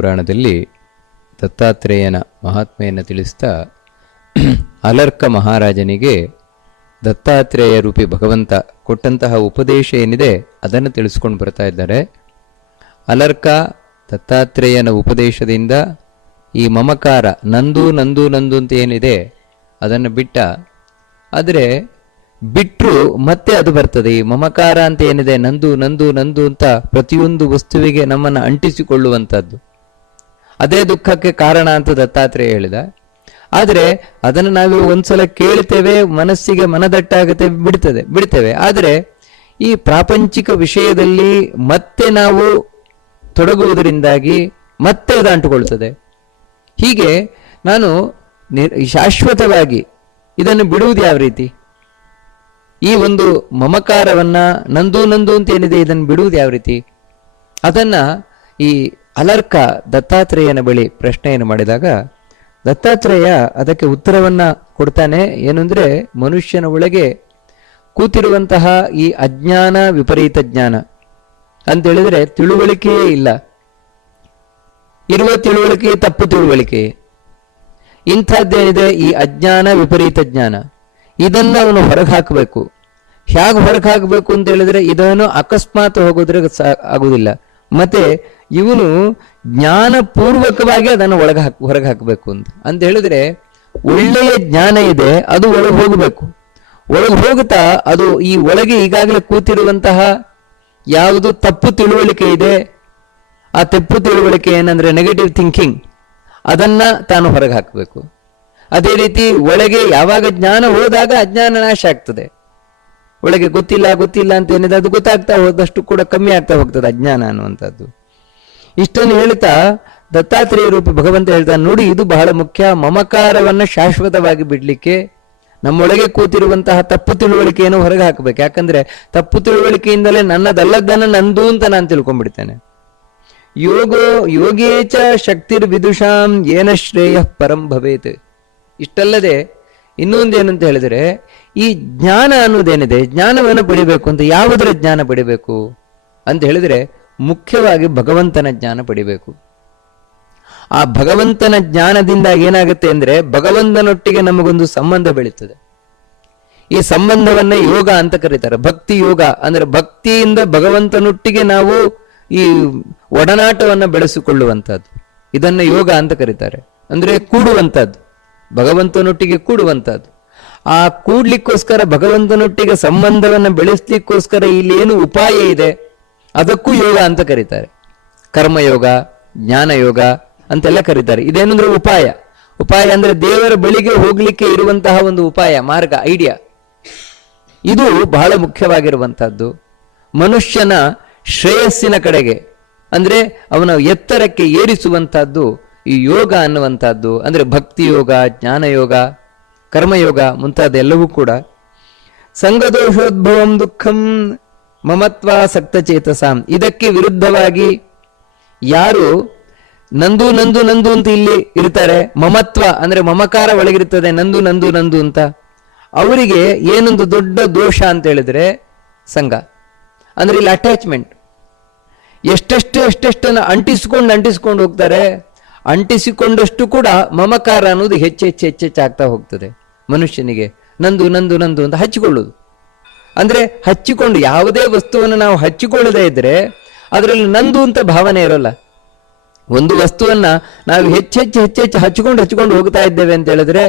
ಪುರಾಣದಲ್ಲಿ ದತ್ತಾತ್ರೇಯನ ಮಹಾತ್ಮೆಯನ್ನು ತಿಳಿಸ್ತಾ ಅಲರ್ಕ ಮಹಾರಾಜನಿಗೆ ದತ್ತಾತ್ರೇಯ ರೂಪಿ ಭಗವಂತ ಕೊಟ್ಟಂತಹ ಉಪದೇಶ ಏನಿದೆ ಅದನ್ನು ತಿಳಿಸ್ಕೊಂಡು ಬರ್ತಾ ಇದ್ದಾರೆ. ಅಲರ್ಕ ದತ್ತಾತ್ರೇಯನ ಉಪದೇಶದಿಂದ ಈ ಮಮಕಾರ ನಂದು ನಂದು ನಂದು ಅಂತ ಏನಿದೆ ಅದನ್ನು ಬಿಟ್ಟ. ಆದರೆ ಬಿಟ್ಟರು ಮತ್ತೆ ಅದು ಬರ್ತದೆ. ಈ ಮಮಕಾರ ಅಂತ ಏನಿದೆ ನಂದು ನಂದು ನಂದು ಅಂತ ಪ್ರತಿಯೊಂದು ವಸ್ತುವಿಗೆ ನಮ್ಮನ್ನು ಅಂಟಿಸಿಕೊಳ್ಳುವಂಥದ್ದು. ಅದೇ ದುಃಖಕ್ಕೆ ಕಾರಣ ಅಂತ ದತ್ತಾತ್ರೇಯ ಹೇಳಿದ. ಆದರೆ ಅದನ್ನು ನಾವು ಒಂದ್ಸಲ ಕೇಳ್ತೇವೆ, ಮನಸ್ಸಿಗೆ ಮನದಟ್ಟಾಗುತ್ತೆ ಬಿಡ್ತದೆ, ಬಿಡ್ತೇವೆ. ಆದರೆ ಈ ಪ್ರಾಪಂಚಿಕ ವಿಷಯದಲ್ಲಿ ಮತ್ತೆ ನಾವು ತೊಡಗುವುದರಿಂದಾಗಿ ಮತ್ತೆ ಅದು ಅಂಟುಕೊಳ್ತದೆ ಹೀಗೆ ನಾನು ಶಾಶ್ವತವಾಗಿ ಇದನ್ನು ಬಿಡುವುದು ಯಾವ ರೀತಿ? ಈ ಒಂದು ಮಮಕಾರವನ್ನ ನಂದು ನಂದು ಅಂತ ಏನಿದೆ, ಇದನ್ನು ಬಿಡುವುದು ಯಾವ ರೀತಿ? ಅದನ್ನ ಈ ಅಲರ್ಕ ದತ್ತಾತ್ರೇಯನ ಬಳಿ ಪ್ರಶ್ನೆಯನ್ನು ಮಾಡಿದಾಗ, ದತ್ತಾತ್ರೇಯ ಅದಕ್ಕೆ ಉತ್ತರವನ್ನ ಕೊಡ್ತಾನೆ, ಏನಂದ್ರೆ ಮನುಷ್ಯನ ಒಳಗೆ ಕೂತಿರುವಂತಹ ಈ ಅಜ್ಞಾನ ವಿಪರೀತ ಜ್ಞಾನ. ಅಂತ ಹೇಳಿದ್ರೆ ತಿಳುವಳಿಕೆಯೇ ಇಲ್ಲ. ಇರುವ ತಿಳುವಳಿಕೆ ತಪ್ಪು ತಿಳುವಳಿಕೆ. ಇಂಥದ್ದೇನಿದೆ? ಈ ಅಜ್ಞಾನ ವಿಪರೀತ ಜ್ಞಾನ. ಇದನ್ನ ಅವನು ಹೊರಗೆ ಹಾಕಬೇಕು. ಹೇಗೆ ಹೊರಗೆ ಹಾಕಬೇಕು ಅಂತ ಹೇಳಿದ್ರೆ ಇದನ್ನು ಅಕಸ್ಮಾತ್ ಹೋಗೋದ್ರೆ ಆಗುದಿಲ್ಲ. ಮತ್ತೆ ಇವನು ಜ್ಞಾನಪೂರ್ವಕವಾಗಿ ಅದನ್ನು ಒಳಗೆ ಹಾಕ್, ಹೊರಗೆ ಹಾಕಬೇಕು ಅಂತ. ಅಂತ ಹೇಳಿದ್ರೆ ಒಳ್ಳೆಯ ಜ್ಞಾನ ಇದೆ, ಅದು ಒಳಗೆ ಹೋಗಬೇಕು. ಒಳಗೆ ಹೋಗುತ್ತಾ ಅದು ಈ ಒಳಗೆ ಈಗಾಗಲೇ ಕೂತಿರುವಂತಹ ಯಾವುದು ತಪ್ಪು ತಿಳುವಳಿಕೆ ಇದೆ, ಆ ತಪ್ಪು ತಿಳುವಳಿಕೆ ಏನಂದ್ರೆ ನೆಗೆಟಿವ್ ಥಿಂಕಿಂಗ್ ಅದನ್ನ ತಾನು ಹೊರಗೆ ಹಾಕಬೇಕು. ಅದೇ ರೀತಿ ಒಳಗೆ ಯಾವಾಗ ಜ್ಞಾನ ಹೋದಾಗ ಅಜ್ಞಾನ ನಾಶ ಆಗ್ತದೆ. ಒಳಗೆ ಗೊತ್ತಿಲ್ಲ ಗೊತ್ತಿಲ್ಲ ಅಂತ ಏನಿದೆ, ಅದು ಗೊತ್ತಾಗ್ತಾ ಹೋದಷ್ಟು ಕೂಡ ಕಮ್ಮಿ ಆಗ್ತಾ ಹೋಗ್ತದೆ ಅಜ್ಞಾನ ಅನ್ನುವಂಥದ್ದು. ಇಷ್ಟನ್ನು ಹೇಳ್ತಾ ದತ್ತಾತ್ರೇಯ ರೂಪಿ ಭಗವಂತ ಹೇಳ್ತಾನೆ ನೋಡಿ ಇದು ಬಹಳ ಮುಖ್ಯ, ಮಮಕಾರವನ್ನು ಶಾಶ್ವತವಾಗಿ ಬಿಡಲಿಕ್ಕೆ ನಮ್ಮೊಳಗೆ ಕೂತಿರುವಂತಹ ತಪ್ಪು ತಿಳುವಳಿಕೆಯನ್ನು ಹೊರಗೆ ಹಾಕಬೇಕು. ಯಾಕಂದ್ರೆ ತಪ್ಪು ತಿಳುವಳಿಕೆಯಿಂದಲೇ ನನ್ನದಲ್ಲದನ್ನ ನಂದು ಅಂತ ನಾನು ತಿಳ್ಕೊಂಡ್ಬಿಡ್ತೇನೆ. ಯೋಗೋ ಯೋಗೇಚ ಶಕ್ತಿರ್ ವಿದುಷಾಂ ಏನ ಶ್ರೇಯ ಪರಂ ಭವೇತ್. ಇಷ್ಟಲ್ಲದೆ ಇನ್ನೊಂದೇನಂತ ಹೇಳಿದರೆ, ಈ ಜ್ಞಾನ ಅನ್ನೋದೇನಿದೆ, ಜ್ಞಾನವನ್ನು ಪಡಿಬೇಕು ಅಂತ ಯಾವುದರ ಜ್ಞಾನ ಪಡಿಬೇಕು ಅಂತ ಹೇಳಿದ್ರೆ, ಮುಖ್ಯವಾಗಿ ಭಗವಂತನ ಜ್ಞಾನ ಪಡಿಬೇಕು. ಆ ಭಗವಂತನ ಜ್ಞಾನದಿಂದ ಏನಾಗುತ್ತೆ ಅಂದ್ರೆ, ಭಗವಂತನೊಟ್ಟಿಗೆ ನಮಗೊಂದು ಸಂಬಂಧ ಬೆಳೀತದೆ. ಈ ಸಂಬಂಧವನ್ನ ಯೋಗ ಅಂತ ಕರೀತಾರೆ, ಭಕ್ತಿ ಯೋಗ. ಅಂದ್ರೆ ಭಕ್ತಿಯಿಂದ ಭಗವಂತನೊಟ್ಟಿಗೆ ನಾವು ಈ ಒಡನಾಟವನ್ನು ಬೆಳೆಸಿಕೊಳ್ಳುವಂತಹದ್ದು. ಇದನ್ನ ಯೋಗ ಅಂತ ಕರೀತಾರೆ. ಅಂದ್ರೆ ಕೂಡುವಂತಹದ್ದು. ಭಗವಂತನೊಟ್ಟಿಗೆ ಕೂಡುವಂತಹದ್ದು ಆ ಕೂಡ್ಲಿಕ್ಕೋಸ್ಕರ ಭಗವಂತನೊಟ್ಟಿಗೆ ಸಂಬಂಧವನ್ನ ಬೆಳೆಸ್ಲಿಕ್ಕೋಸ್ಕರ ಇಲ್ಲಿ ಏನು ಉಪಾಯ ಇದೆ? ಅದಕ್ಕೂ ಯೋಗ ಅಂತ ಕರೀತಾರೆ. ಕರ್ಮಯೋಗ ಜ್ಞಾನ ಯೋಗ ಅಂತೆಲ್ಲ ಕರೀತಾರೆ. ಇದೇನಂದ್ರೆ ಉಪಾಯ. ಉಪಾಯ ಅಂದ್ರೆ ದೇವರ ಬಳಿಗೆ ಹೋಗ್ಲಿಕ್ಕೆ ಇರುವಂತಹ ಒಂದು ಉಪಾಯ, ಮಾರ್ಗ, ಐಡಿಯಾ. ಇದು ಬಹಳ ಮುಖ್ಯವಾಗಿರುವಂತಹದ್ದು ಮನುಷ್ಯನ ಶ್ರೇಯಸ್ಸಿನ ಕಡೆಗೆ, ಅಂದ್ರೆ ಅವನ ಎತ್ತರಕ್ಕೆ ಏರಿಸುವಂತಹದ್ದು ಈ ಯೋಗ ಅನ್ನುವಂಥದ್ದು, ಅಂದ್ರೆ ಭಕ್ತಿ ಯೋಗ, ಜ್ಞಾನ ಯೋಗ ಕರ್ಮಯೋಗ ಮುಂತಾದ ಎಲ್ಲವೂ ಕೂಡ ಸಂಘದೋಷೋದ್ಭವಂ ದುಃಖಂ ಮಮತ್ವ ಸಕ್ತಚೇತಸಾಂ ಇದಕ್ಕೆ ವಿರುದ್ಧವಾಗಿ ಯಾರು ನಂದು ನಂದು ನಂದು ಅಂತ ಇಲ್ಲಿ ಇರ್ತಾರೆ, ಮಮತ್ವ ಅಂದ್ರೆ ಮಮಕಾರ ಒಳಗಿರ್ತದೆ, ನಂದು ನಂದು ನಂದು ಅಂತ, ಅವರಿಗೆ ಏನೊಂದು ದೊಡ್ಡ ದೋಷ ಅಂತ ಹೇಳಿದ್ರೆ ಸಂಘ. ಅಂದ್ರೆ ಇಲ್ಲಿ ಅಟ್ಯಾಚ್ಮೆಂಟ್ ಎಷ್ಟೆಷ್ಟು ಎಷ್ಟೆಷ್ಟನ್ನು ಅಂಟಿಸ್ಕೊಂಡು ಅಂಟಿಸ್ಕೊಂಡು ಹೋಗ್ತಾರೆ ಅಂಟಿಸಿಕೊಂಡಷ್ಟು ಕೂಡ ಮಮಕಾರ ಅನ್ನೋದು ಹೆಚ್ಚು ಹೆಚ್ಚು ಹೆಚ್ಚೆಚ್ಚಾಗ್ತಾ ಹೋಗ್ತದೆ ಮನುಷ್ಯನಿಗೆ ನಂದು ನಂದು ನಂದು ಅಂತ ಹಚ್ಚಿಕೊಳ್ಳೋದು ಅಂದ್ರೆ ಹಚ್ಚಿಕೊಂಡು ಯಾವುದೇ ವಸ್ತುವನ್ನು ನಾವು ಹಚ್ಚಿಕೊಳ್ಳದೇ ಇದ್ರೆ ಅದರಲ್ಲಿ ನಂದು ಅಂತ ಭಾವನೆ ಇರೋಲ್ಲ ಒಂದು ವಸ್ತುವನ್ನ ನಾವು ಹೆಚ್ಚೆಚ್ಚು ಹೆಚ್ಚೆಚ್ಚು ಹಚ್ಚಿಕೊಂಡು ಹಚ್ಚಿಕೊಂಡು ಹೋಗ್ತಾ ಇದ್ದೇವೆ ಅಂತ ಹೇಳಿದ್ರೆ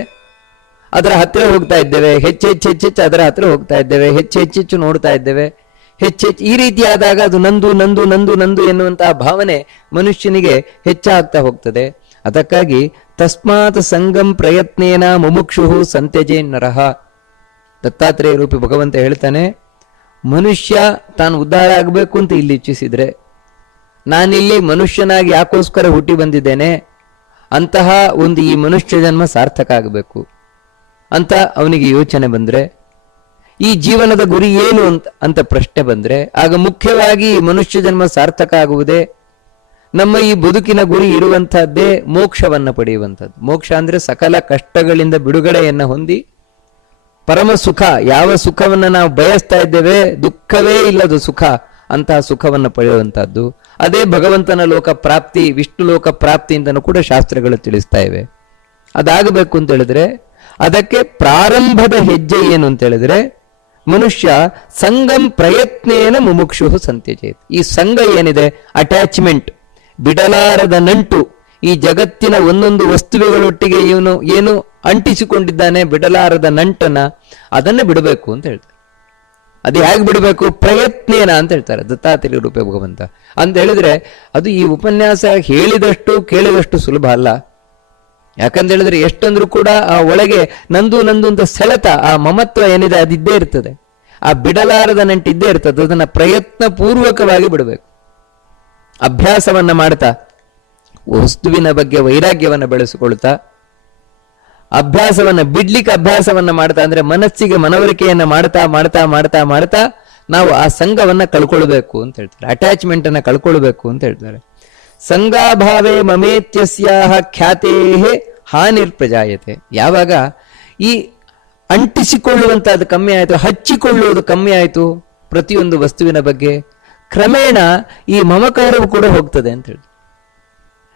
ಅದರ ಹತ್ತಿರ ಹೋಗ್ತಾ ಇದ್ದೇವೆ ಹೆಚ್ಚು ಹೆಚ್ಚು ಹೆಚ್ಚೆಚ್ಚು ಅದರ ಹತ್ತಿರ ಹೋಗ್ತಾ ಇದ್ದೇವೆ ಹೆಚ್ಚು ಹೆಚ್ಚೆಚ್ಚು ನೋಡ್ತಾ ಇದ್ದೇವೆ ಹೆಚ್ಚೆಚ್ಚು ಈ ರೀತಿಯಾದಾಗ ಅದು ನಂದು ನಂದು ನಂದು ನಂದು ಎನ್ನುವಂತಹ ಭಾವನೆ ಮನುಷ್ಯನಿಗೆ ಹೆಚ್ಚಾಗ್ತಾ ಹೋಗ್ತದೆ. ಅದಕ್ಕಾಗಿ ತಸ್ಮಾತ್ ಸಂಗಂ ಪ್ರಯತ್ನೇನ ಮುಮುಕ್ಷು ಸಂತ್ಯಜೆ ನರಹ ದತ್ತಾತ್ರೇಯ ರೂಪಿ ಭಗವಂತ ಹೇಳ್ತಾನೆ, ಮನುಷ್ಯ ತಾನು ಉದ್ಧಾರ ಆಗಬೇಕು ಅಂತ ಇಲ್ಲಿ ಇಚ್ಛಿಸಿದ್ರೆ, ನಾನಿಲ್ಲಿ ಮನುಷ್ಯನಾಗಿ ಯಾಕೋಸ್ಕರ ಹುಟ್ಟಿ ಬಂದಿದ್ದೇನೆ, ಅಂತಹ ಒಂದು ಈ ಮನುಷ್ಯ ಜನ್ಮ ಸಾರ್ಥಕ ಆಗಬೇಕು. ಅಂತ ಅವನಿಗೆ ಯೋಚನೆ ಬಂದ್ರೆ ಈ ಜೀವನದ ಗುರಿ ಏನು ಅಂತ ಅಂತ ಪ್ರಶ್ನೆ ಬಂದ್ರೆ, ಆಗ ಮುಖ್ಯವಾಗಿ ಮನುಷ್ಯ ಜನ್ಮ ಸಾರ್ಥಕ ಆಗುವುದೇ? ನಮ್ಮ ಈ ಬದುಕಿನ ಗುರಿ ಇರುವಂತಹದ್ದೇ ಮೋಕ್ಷವನ್ನ ಪಡೆಯುವಂಥದ್ದು. ಮೋಕ್ಷ ಅಂದ್ರೆ ಸಕಲ ಕಷ್ಟಗಳಿಂದ ಬಿಡುಗಡೆಯನ್ನ ಹೊಂದಿ, ಪರಮ ಸುಖ, ಯಾವ ಸುಖವನ್ನ ನಾವು ಬಯಸ್ತಾ ಇದ್ದೇವೆ, ದುಃಖವೇ ಇಲ್ಲದ ಸುಖ ಅಂತಹ ಸುಖವನ್ನ ಪಡೆಯುವಂತಹದ್ದು ಅದೇ ಭಗವಂತನ ಲೋಕ ಪ್ರಾಪ್ತಿ, ವಿಷ್ಣು ಲೋಕ ಪ್ರಾಪ್ತಿ ಕೂಡ ಶಾಸ್ತ್ರಗಳು ತಿಳಿಸ್ತಾ ಇವೆ. ಅದಾಗಬೇಕು ಅಂತ ಹೇಳಿದ್ರೆ, ಅದಕ್ಕೆ ಪ್ರಾರಂಭದ ಹೆಜ್ಜೆ ಏನು ಅಂತ ಹೇಳಿದ್ರೆ ಮನುಷ್ಯ ಸಂಗಂ ಪ್ರಯತ್ನೇನ ಮುಮುಕ್ಷು ಸಂತ್ಯಜೇತ್. ಈ ಸಂಘ ಏನಿದೆ? ಅಟ್ಯಾಚ್ಮೆಂಟ್ ಬಿಡಲಾರದ ನಂಟು. ಈ ಜಗತ್ತಿನ ಒಂದೊಂದು ವಸ್ತುವಿಗಳೊಟ್ಟಿಗೆ ಇವನು ಏನು ಅಂಟಿಸಿಕೊಂಡಿದ್ದಾನೆ? ಬಿಡಲಾರದ ನಂಟನ ಅದನ್ನ ಬಿಡಬೇಕು ಅಂತ ಹೇಳ್ತಾರೆ. ಅದು ಹೇಗೆ ಬಿಡಬೇಕು? ಪ್ರಯತ್ನೇನ ಅಂತ ಹೇಳ್ತಾರೆ. ದತ್ತಾತ್ರೇಯ ರೂಪೆ ಭಗವಂತ ಅಂತ ಹೇಳಿದ್ರೆ ಅದು ಈ ಉಪನ್ಯಾಸ ಹೇಳಿದಷ್ಟು ಕೇಳಿದಷ್ಟು ಸುಲಭ ಅಲ್ಲ. ಯಾಕಂತ ಹೇಳಿದ್ರೆ ಎಷ್ಟಂದ್ರೂ ಕೂಡ ಆ ಒಳಗೆ ನಂದು ನಂದು ಅಂತ ಸೆಳೆತ, ಆ ಮಮತ್ವ ಏನಿದೆ ಅದಿದ್ದೇ ಇರ್ತದೆ. ಆ ಬಿಡಲಾರದ ನಂಟಿದ್ದೇ ಇರ್ತದೆ. ಅದನ್ನ ಪ್ರಯತ್ನ ಪೂರ್ವಕವಾಗಿ ಬಿಡಬೇಕು. ಅಭ್ಯಾಸವನ್ನ ಮಾಡ್ತಾ, ವಸ್ತುವಿನ ಬಗ್ಗೆ ವೈರಾಗ್ಯವನ್ನು ಬೆಳೆಸಿಕೊಳ್ತಾ, ಅಭ್ಯಾಸವನ್ನ ಬಿಡ್ಲಿಕ್ಕೆ ಅಭ್ಯಾಸವನ್ನ ಮಾಡ್ತಾ ಅಂದ್ರೆ ಮನಸ್ಸಿಗೆ ಮನವರಿಕೆಯನ್ನ ಮಾಡ್ತಾ ಮಾಡ್ತಾ ಮಾಡ್ತಾ ಮಾಡ್ತಾ ನಾವು ಆ ಸಂಘವನ್ನ ಕಳ್ಕೊಳ್ಬೇಕು ಅಂತ ಹೇಳ್ತಾರೆ. ಅಟ್ಯಾಚ್ಮೆಂಟ್ ಅನ್ನ ಕಳ್ಕೊಳ್ಬೇಕು ಅಂತ ಹೇಳ್ತಾರೆ. ಸಂಘಾಭಾವೇ ಮಮೇತ್ಯಸ್ಯಾಹ ಖ್ಯಾತೇ ಹಾನಿರ್ಪ್ರಜಾಯತೆ. ಯಾವಾಗ ಈ ಅಂಟಿಸಿಕೊಳ್ಳುವಂತಹದ್ದು ಕಮ್ಮಿ ಆಯಿತು, ಹಚ್ಚಿಕೊಳ್ಳುವುದು ಕಮ್ಮಿ ಆಯಿತು ಪ್ರತಿಯೊಂದು ವಸ್ತುವಿನ ಬಗ್ಗೆ ಕ್ರಮೇಣ ಈ ಮಮಕಾರವು ಕೂಡ ಹೋಗ್ತದೆ ಅಂತ ಹೇಳಿ.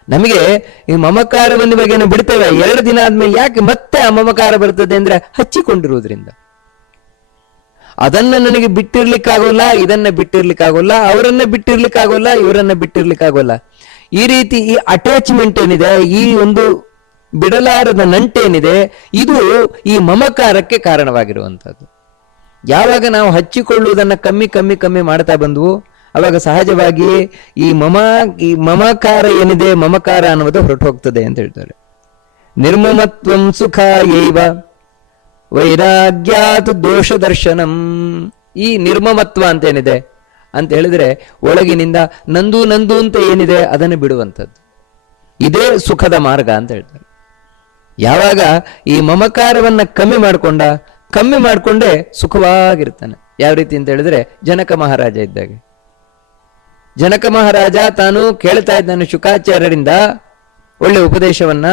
ನಮಗೆ ಈ ಮಮಕಾರವನ್ನು ಬಗ್ಗೆ ಬಿಡ್ತೇವೆ? ಎರಡು ದಿನ ಆದ್ಮೇಲೆ ಯಾಕೆ ಮತ್ತೆ ಆ ಮಮಕಾರ ಬರ್ತದೆ ಅಂದ್ರೆ ಹಚ್ಚಿಕೊಂಡಿರುವುದರಿಂದ. ಅದನ್ನ ನನಗೆ ಬಿಟ್ಟಿರ್ಲಿಕ್ಕಾಗೋಲ್ಲ, ಇದನ್ನ ಬಿಟ್ಟಿರ್ಲಿಕ್ಕಾಗೋಲ್ಲ, ಅವರನ್ನ ಬಿಟ್ಟಿರ್ಲಿಕ್ಕಾಗೋಲ್ಲ, ಇವರನ್ನ ಬಿಟ್ಟಿರ್ಲಿಕ್ಕಾಗೋಲ್ಲ. ಈ ರೀತಿ ಈ ಅಟ್ಯಾಚ್ಮೆಂಟ್ ಏನಿದೆ, ಈ ಒಂದು ಬಿಡಲಾರದ ನಂಟೇನಿದೆ ಇದು ಈ ಮಮಕಾರಕ್ಕೆ ಕಾರಣವಾಗಿರುವಂಥದ್ದು. ಯಾವಾಗ ನಾವು ಹಚ್ಚಿಕೊಳ್ಳುವುದನ್ನು ಕಮ್ಮಿ ಕಮ್ಮಿ ಕಮ್ಮಿ ಮಾಡ್ತಾ ಬಂದ್ವು, ಅವಾಗ ಸಹಜವಾಗಿ ಈ ಮಮ, ಈ ಮಮಕಾರ ಏನಿದೆ, ಮಮಕಾರ ಅನ್ನೋದು ಹೊರಟು ಹೋಗ್ತದೆ ಅಂತ ಹೇಳ್ತಾರೆ. ನಿರ್ಮಮತ್ವಂ ಸುಖ ಏವ ವೈರಾಗ್ಯಾತ್ ದೋಷ ದರ್ಶನಂ ಈ ನಿರ್ಮಮತ್ವ ಅಂತ ಏನಿದೆ ಅಂತ ಹೇಳಿದ್ರೆ ಒಳಗಿನಿಂದ ನಂದು ನಂದು ಅಂತ ಏನಿದೆ ಅದನ್ನು ಬಿಡುವಂಥದ್ದು. ಇದೇ ಸುಖದ ಮಾರ್ಗ ಅಂತ ಹೇಳ್ತಾರೆ. ಯಾವಾಗ ಈ ಮಮಕಾರವನ್ನ ಕಮ್ಮಿ ಮಾಡಿಕೊಂಡ, ಕಮ್ಮಿ ಮಾಡ್ಕೊಂಡೇ ಸುಖವಾಗಿರ್ತಾನೆ. ಯಾವ ರೀತಿ ಅಂತ ಹೇಳಿದ್ರೆ ಜನಕ ಮಹಾರಾಜ ಇದ್ದಾಗೆ. ಜನಕ ಮಹಾರಾಜ ತಾನು ಕೇಳ್ತಾ ಇದ್ದಾನೆ ಶುಕಾಚಾರ್ಯರಿಂದ ಒಳ್ಳೆ ಉಪದೇಶವನ್ನ.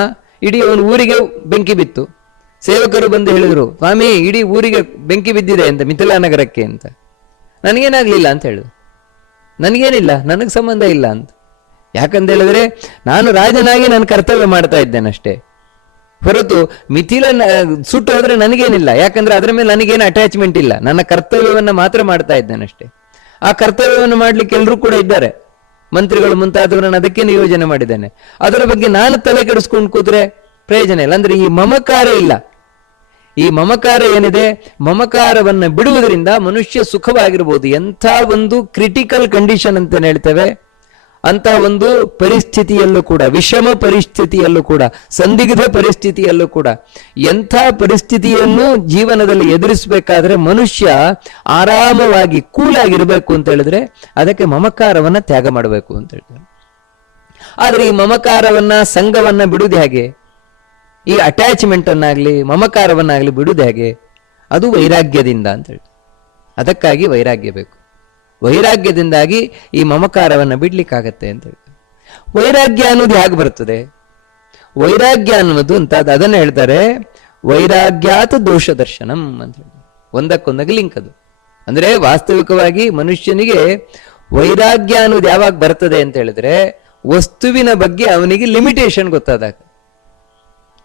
ಇಡೀ ಅವನು ಊರಿಗೆ ಬೆಂಕಿ ಬಿತ್ತು. ಸೇವಕರು ಬಂದು ಹೇಳಿದ್ರು, ಸ್ವಾಮಿ, ಇಡೀ ಊರಿಗೆ ಬೆಂಕಿ ಬಿದ್ದಿದೆ ಅಂತ, ಮಿಥಿಲಾ ನಗರಕ್ಕೆ ಅಂತ. ನನಗೇನಾಗ್ಲಿಲ್ಲ ಅಂತ ಹೇಳುದು ನನಗೇನಿಲ್ಲ, ನನಗೆ ಸಂಬಂಧ ಇಲ್ಲ ಅಂತ. ಯಾಕಂತ ಹೇಳಿದ್ರೆ ನಾನು ರಾಜನಾಗಿ ನನ್ನ ಕರ್ತವ್ಯ ಮಾಡ್ತಾ ಇದ್ದೇನೆ ಅಷ್ಟೇ. ಹೊರತು ಮಿಥಿಲ ಸುಟ್ಟು ಹೋದ್ರೆ ನನಗೇನಿಲ್ಲ. ಯಾಕಂದ್ರೆ ಅದರ ಮೇಲೆ ನನಗೇನು ಅಟ್ಯಾಚ್ಮೆಂಟ್ ಇಲ್ಲ. ನನ್ನ ಕರ್ತವ್ಯವನ್ನು ಮಾತ್ರ ಮಾಡ್ತಾ ಇದ್ದೇನೆ ಅಷ್ಟೇ. ಆ ಕರ್ತವ್ಯವನ್ನು ಮಾಡ್ಲಿಕ್ಕೆ ಎಲ್ಲರೂ ಕೂಡ ಇದ್ದಾರೆ. ಮಂತ್ರಿಗಳು ಮುಂತಾದವರನ್ನು ಅದಕ್ಕೆ ನಿಯೋಜನೆ ಮಾಡಿದ್ದೇನೆ. ಅದರ ಬಗ್ಗೆ ನಾನು ತಲೆ ಕೆಡಿಸ್ಕೊಂಡು ಕೂತ್ರೆ ಪ್ರಯೋಜನ ಇಲ್ಲ. ಅಂದ್ರೆ ಈ ಮಮಕಾರ ಇಲ್ಲ. ಈ ಮಮಕಾರ ಏನಿದೆ? ಮಮಕಾರವನ್ನು ಬಿಡುವುದರಿಂದ ಮನುಷ್ಯ ಸುಖವಾಗಿರ್ಬೋದು. ಎಂಥ ಒಂದು ಕ್ರಿಟಿಕಲ್ ಕಂಡೀಷನ್ ಅಂತ ಹೇಳ್ತೇವೆ? ಅಂತ ಒಂದು ಪರಿಸ್ಥಿತಿಯಲ್ಲೂ ಕೂಡ, ವಿಷಮ ಪರಿಸ್ಥಿತಿಯಲ್ಲೂ ಕೂಡ, ಸಂದಿಗ್ಧ ಪರಿಸ್ಥಿತಿಯಲ್ಲೂ ಕೂಡ, ಎಂಥ ಪರಿಸ್ಥಿತಿಯನ್ನು ಜೀವನದಲ್ಲಿ ಎದುರಿಸಬೇಕಾದ್ರೆ ಮನುಷ್ಯ ಆರಾಮವಾಗಿ ಕೂಲಾಗಿರ್ಬೇಕು ಅಂತ ಹೇಳಿದ್ರೆ ಅದಕ್ಕೆ ಮಮಕಾರವನ್ನ ತ್ಯಾಗ ಮಾಡಬೇಕು ಅಂತ ಹೇಳ್ತಾರೆ ಆದರೆ ಈ ಮಮಕಾರವನ್ನ, ಸಂಘವನ್ನ ಬಿಡುವುದು ಹೇಗೆ? ಈ ಅಟ್ಯಾಚ್ಮೆಂಟ್ ಅನ್ನಾಗ್ಲಿ ಮಮಕಾರವನ್ನಾಗ್ಲಿ ಬಿಡುವುದು ಹೇಗೆ? ಅದು ವೈರಾಗ್ಯದಿಂದ ಅಂತ ಹೇಳಿ ಅದಕ್ಕಾಗಿ ವೈರಾಗ್ಯ ಬೇಕು. ವೈರಾಗ್ಯದಿಂದಾಗಿ ಈ ಮಮಕಾರವನ್ನು ಬಿಡ್ಲಿಕ್ಕಾಗತ್ತೆ ಅಂತ ಹೇಳಿ ವೈರಾಗ್ಯ ಅನ್ನೋದು ಹೇಗೆ ಬರ್ತದೆ? ವೈರಾಗ್ಯ ಅನ್ನೋದು ಅಂತ ಅದನ್ನ ಹೇಳ್ತಾರೆ, ವೈರಾಗ್ಯಾತ ದೋಷ ದರ್ಶನಂ ಅಂತ ಹೇಳಿ ಒಂದಕ್ಕೊಂದಕ್ಕೆ ಲಿಂಕ್ ಅದು. ಅಂದ್ರೆ ವಾಸ್ತವಿಕವಾಗಿ ಮನುಷ್ಯನಿಗೆ ವೈರಾಗ್ಯ ಅನ್ನೋದು ಯಾವಾಗ ಬರ್ತದೆ ಅಂತ ಹೇಳಿದ್ರೆ, ವಸ್ತುವಿನ ಬಗ್ಗೆ ಅವನಿಗೆ ಲಿಮಿಟೇಷನ್ ಗೊತ್ತಾದಾಗ.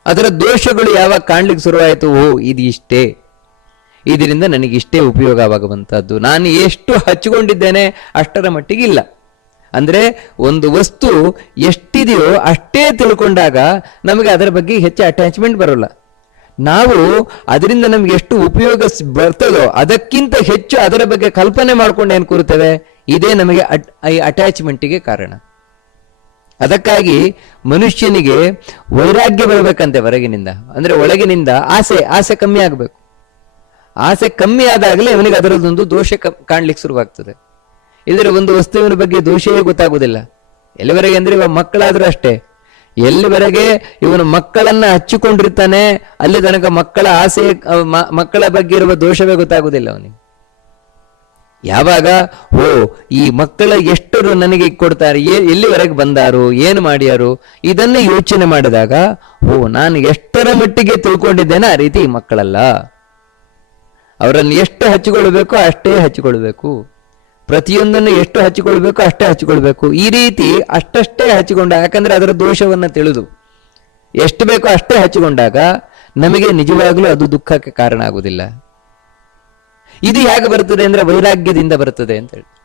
ಅದರ ದೋಷಗಳು ಯಾವಾಗ ಕಾಣ್ಲಿಕ್ಕೆ ಶುರುವಾಯಿತು? ಓ, ಇದು ಇಷ್ಟೇ. ಇದರಿಂದ ನನಗೆ ಇಷ್ಟೇ ಉಪಯೋಗವಾಗುವಂತಹದ್ದು ನಾನು ಎಷ್ಟು ಹಚ್ಚಿಕೊಂಡಿದ್ದೇನೆ ಅಷ್ಟರ ಮಟ್ಟಿಗೆ ಇಲ್ಲ. ಅಂದ್ರೆ ಒಂದು ವಸ್ತು ಎಷ್ಟಿದೆಯೋ ಅಷ್ಟೇ ತಿಳ್ಕೊಂಡಾಗ ನಮಗೆ ಅದರ ಬಗ್ಗೆ ಹೆಚ್ಚು ಅಟ್ಯಾಚ್ಮೆಂಟ್ ಬರೋಲ್ಲ. ನಾವು ಅದರಿಂದ ನಮ್ಗೆ ಎಷ್ಟು ಉಪಯೋಗ ಬರ್ತದೋ ಅದಕ್ಕಿಂತ ಹೆಚ್ಚು ಅದರ ಬಗ್ಗೆ ಕಲ್ಪನೆ ಮಾಡ್ಕೊಂಡು ಏನ್ ಕೂರ್ತೇವೆ? ಇದೇ ನಮಗೆ ಅಟ್ಯಾಚ್ಮೆಂಟಿಗೆ ಕಾರಣ. ಅದಕ್ಕಾಗಿ ಮನುಷ್ಯನಿಗೆ ವೈರಾಗ್ಯ ಬರಬೇಕಂತೆ ಹೊರಗಿನಿಂದ. ಅಂದ್ರೆ ಒಳಗಿನಿಂದ ಆಸೆ ಆಸೆ ಕಮ್ಮಿ ಆಗಬೇಕು. ಆಸೆ ಕಮ್ಮಿ ಆದಾಗಲೇ ಅವನಿಗೆ ಅದರದೊಂದು ದೋಷ ಕಾಣ್ಲಿಕ್ಕೆ ಶುರುವಾಗ್ತದೆ. ಇಲ್ಲದ್ರೆ ಒಂದು ವಸ್ತುವಿನ ಬಗ್ಗೆ ದೋಷವೇ ಗೊತ್ತಾಗುವುದಿಲ್ಲ. ಎಲ್ಲಿವರೆಗೆ ಅಂದ್ರೆ ಇವ ಮಕ್ಕಳಾದ್ರೂ ಅಷ್ಟೇ. ಎಲ್ಲಿವರೆಗೆ ಇವನು ಮಕ್ಕಳನ್ನ ಹಚ್ಚಿಕೊಂಡಿರ್ತಾನೆ, ಅಲ್ಲಿ ತನಕ ಮಕ್ಕಳ ಆಸೆ ಮಕ್ಕಳ ಬಗ್ಗೆ ಇರುವ ದೋಷವೇ ಗೊತ್ತಾಗುವುದಿಲ್ಲ ಅವನಿಗೆ. ಯಾವಾಗ? ಓ, ಈ ಮಕ್ಕಳ ಎಷ್ಟರು ನನಗೆ ಕೊಡ್ತಾರೆ? ಎಲ್ಲಿವರೆಗೆ ಬಂದಾರು? ಏನು ಮಾಡ್ಯಾರು? ಇದನ್ನೇ ಯೋಚನೆ ಮಾಡಿದಾಗ, ಓ, ನಾನು ಎಷ್ಟರ ಮಟ್ಟಿಗೆ ತಿಳ್ಕೊಂಡಿದ್ದೇನೆ ಆ ರೀತಿ ಈ ಮಕ್ಕಳಲ್ಲ. ಅವರನ್ನು ಎಷ್ಟು ಹಚ್ಚಿಕೊಳ್ಬೇಕು, ಅಷ್ಟೇ ಹಚ್ಚಿಕೊಳ್ಬೇಕು. ಪ್ರತಿಯೊಂದನ್ನು ಎಷ್ಟು ಹಚ್ಚಿಕೊಳ್ಬೇಕು, ಅಷ್ಟೇ ಹಚ್ಚಿಕೊಳ್ಬೇಕು. ಈ ರೀತಿ ಅಷ್ಟಷ್ಟೇ ಹಚ್ಚಿಕೊಂಡ ಯಾಕಂದ್ರೆ ಅದರ ದೋಷವನ್ನ ತಿಳಿದು. ಎಷ್ಟು ಬೇಕೋ ಅಷ್ಟೇ ಹಚ್ಚಿಕೊಂಡಾಗ, ನಮಗೆ ನಿಜವಾಗ್ಲೂ ಅದು ದುಃಖಕ್ಕೆ ಕಾರಣ ಆಗುವುದಿಲ್ಲ. ಇದು ಹೇಗೆ ಬರ್ತದೆ ಅಂದ್ರೆ ವೈರಾಗ್ಯದಿಂದ ಬರ್ತದೆ ಅಂತ ಹೇಳಿ.